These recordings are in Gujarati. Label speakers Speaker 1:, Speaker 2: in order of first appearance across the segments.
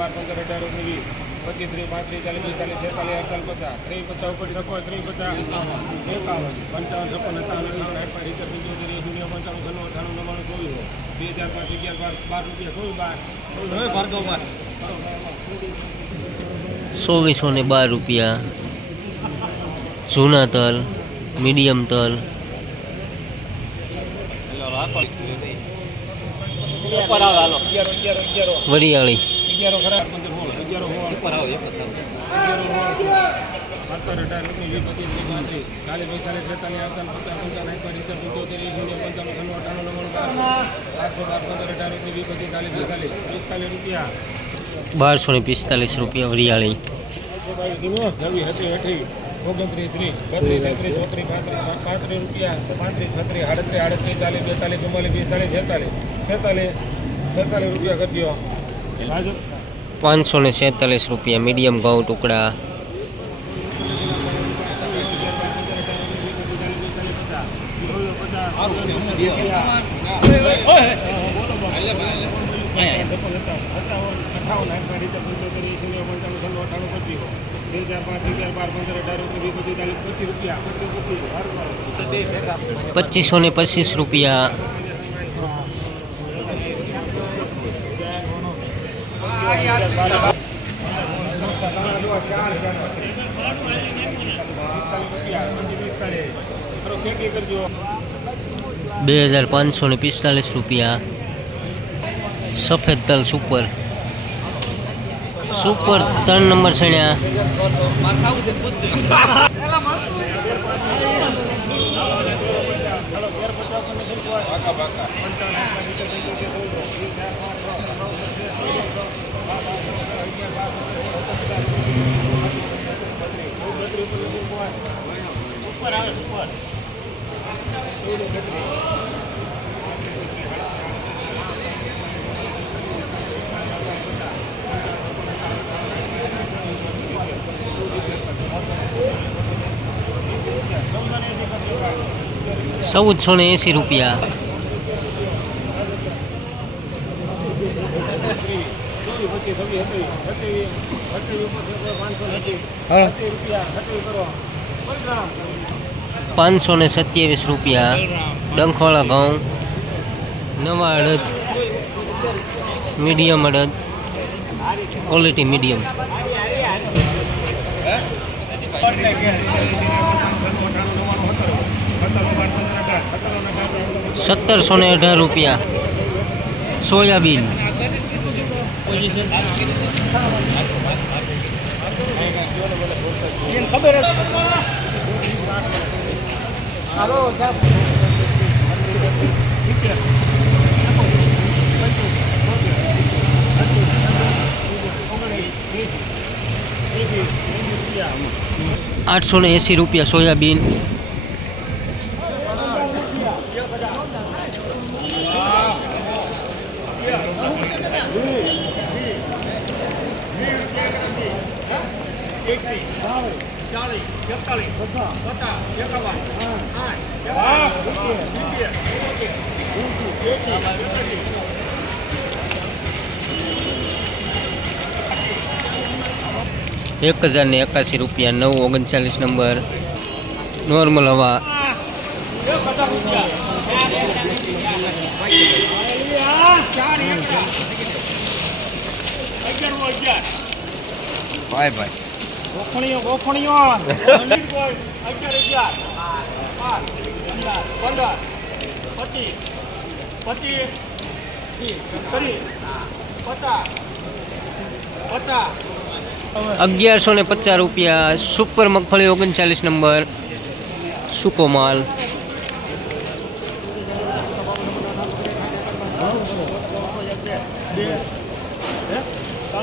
Speaker 1: બાર પંદર અઢાર ઓગણીસ પચીસ ત્રીસ પાંત્રીસ ચાલીસ પિસ્તાલીસ છેતાલીસ અડતાલીસ પચાસ ત્રીસ પચાસ ઉપર છપ્પન ત્રીસ પચાસ એકાવન પંચાવન છપ્પન અઠાવન અઠાવન આઠ સિત્તેર પંચોતેર શૂન્ય પંચાણું છન્નું અઠાણું નવ્વાણું ચોવીસ બે હજાર પાંચ અગિયાર બાર બાર રૂપિયા ચોવીસ બાર. ચોવીસ ભાર્ગવ બાર.
Speaker 2: ને બાર રૂપિયા. જૂના તલ મીડિયમ તલ. વરિયાળી.
Speaker 1: અગિયારો ખરા પંદર સોળ અગિયારો સોળ ઉપર આવે અગિયારો સોળ સત્તર અઢાર ઓગણીસ વીસ પચીસ ત્રીસ પાંત્રીસ ચાલીસ પિસ્તાલીસ છેતાલીસ અડતાલીસ પચાસ પંચાવન એકાવન સિત્તેર પંચોતેર શૂન્ય પંચાણું છન્નું અઠાણું નવ્વાણું બાર આઠસો બાર પંદર અઢાર ઓગણીસ વીસ પચીસ ચાલીસ પિસ્તાલીસ પિસ્તાલીસ રૂપિયા
Speaker 2: બારસો ને પિસ્તાલીસ રૂપિયા વરિયાળી.
Speaker 1: નવી હતી અઠી ઓગણત્રીસ ત્રીસ બત્રીસ તેત્રીસ ચોત્રીસ પાંત્રીસ પાંત્રીસ રૂપિયા પાંત્રીસ છત્રીસ આડત્રીસ આડત્રીસ ચાલીસ બેતાલીસ ચુમ્માલીસ પિસ્તાલીસ છેતાલીસ છેતાલીસ છેતાલીસ રૂપિયા કરી દો રાજુ
Speaker 2: પાંચસો ને છેતાલીસ રૂપિયા મીડિયમ ઘઉં ટુકડા. પચીસો ને પચીસ રૂપિયા. બે હજાર પાંચસો ને પિસ્તાલીસ રૂપિયા. સફેદ તલ સુપર. સુપર ત્રણ નંબર સણ્યા ચૌદસો ને એંસી રૂપિયા પાંચસો ને સત્યાવીસ રૂપિયા. ડંખવાળા ઘઉં. નવા અડદ. મીડિયમ અડદ. Quality medium. સત્તરસો ને અઢાર રૂપિયા. સોયાબીન. આઠસો ને એંસી રૂપિયા સોયાબીન. એક હજાર ને એકાસી રૂપિયા નવ ઓગણચાલીસ નંબર. નોર્મલ હવા.
Speaker 1: ભાઈ ભાઈ.
Speaker 3: ગોખણીઓ પચાસ.
Speaker 2: અગિયારસો ને પચાસ રૂપિયા સુપર મગફળી ઓગણચાલીસ નંબર સૂકો માલ.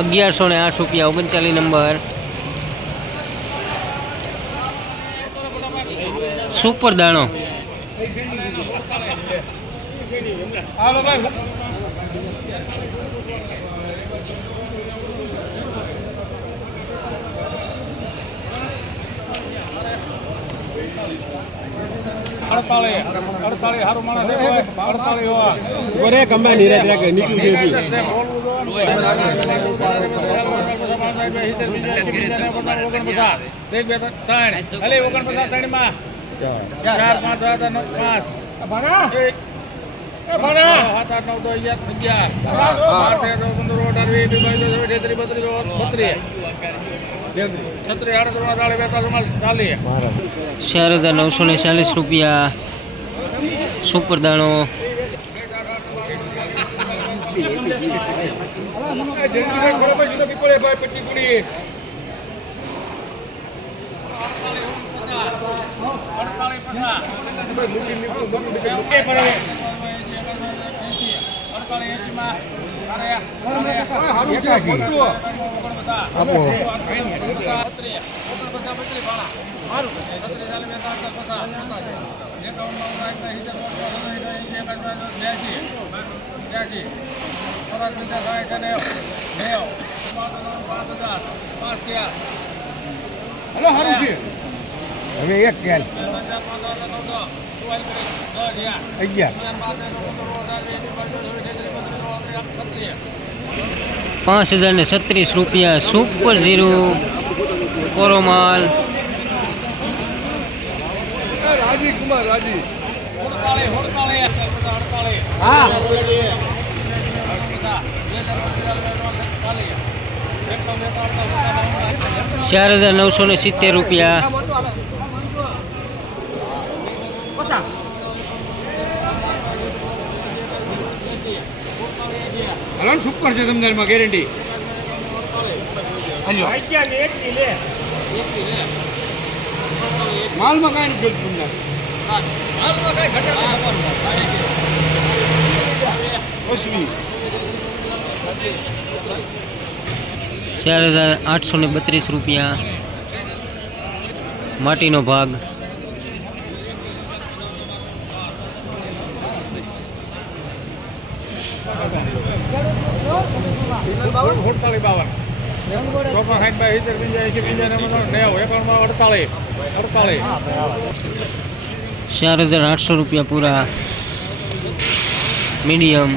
Speaker 2: અગિયારસો ને આઠ રૂપિયા ઓગણચાલીસ નંબર. સુપર દાણો.
Speaker 1: હાલો ભાઈ અડતાળી અડતાળી હારું માણસ એક હોય અડતાળી હોય
Speaker 4: કરે ગમે
Speaker 2: ચાર હજાર નવસો ને ચાલીસ રૂપિયા સુપર દાણો
Speaker 4: જલ્દી ભાઈ, ફટાફટ જુદો પીપળે ભાઈ, પચી પૂરી. હારું છે, ફરતું. હાલો, હારું છે. હવે એક કેલ અગિયાર
Speaker 2: પાંચ હજાર ને છત્રીસ રૂપિયા સુપર ઝીરો કોરોમાલ. ચાર હજાર નવસો ને સિત્તેર રૂપિયા.
Speaker 4: હલો સુપર છે સમજારમાં ગેરંટી માલમાં કાંઈ નથી જોતું તમને અશ્વી
Speaker 2: ચાર હજાર આઠસો ને બત્રીસ રૂપિયા માટીનો ભાગ.
Speaker 3: અડતાલીસ બાવન. ચોપન સાઠ બાય સિત્તેર પંજા એસી નેવું એકાવનમાં અડતાલીસ. અડતાલીસ.
Speaker 2: ચાર હજાર આઠસો રૂપિયા પૂરા મીડિયમ.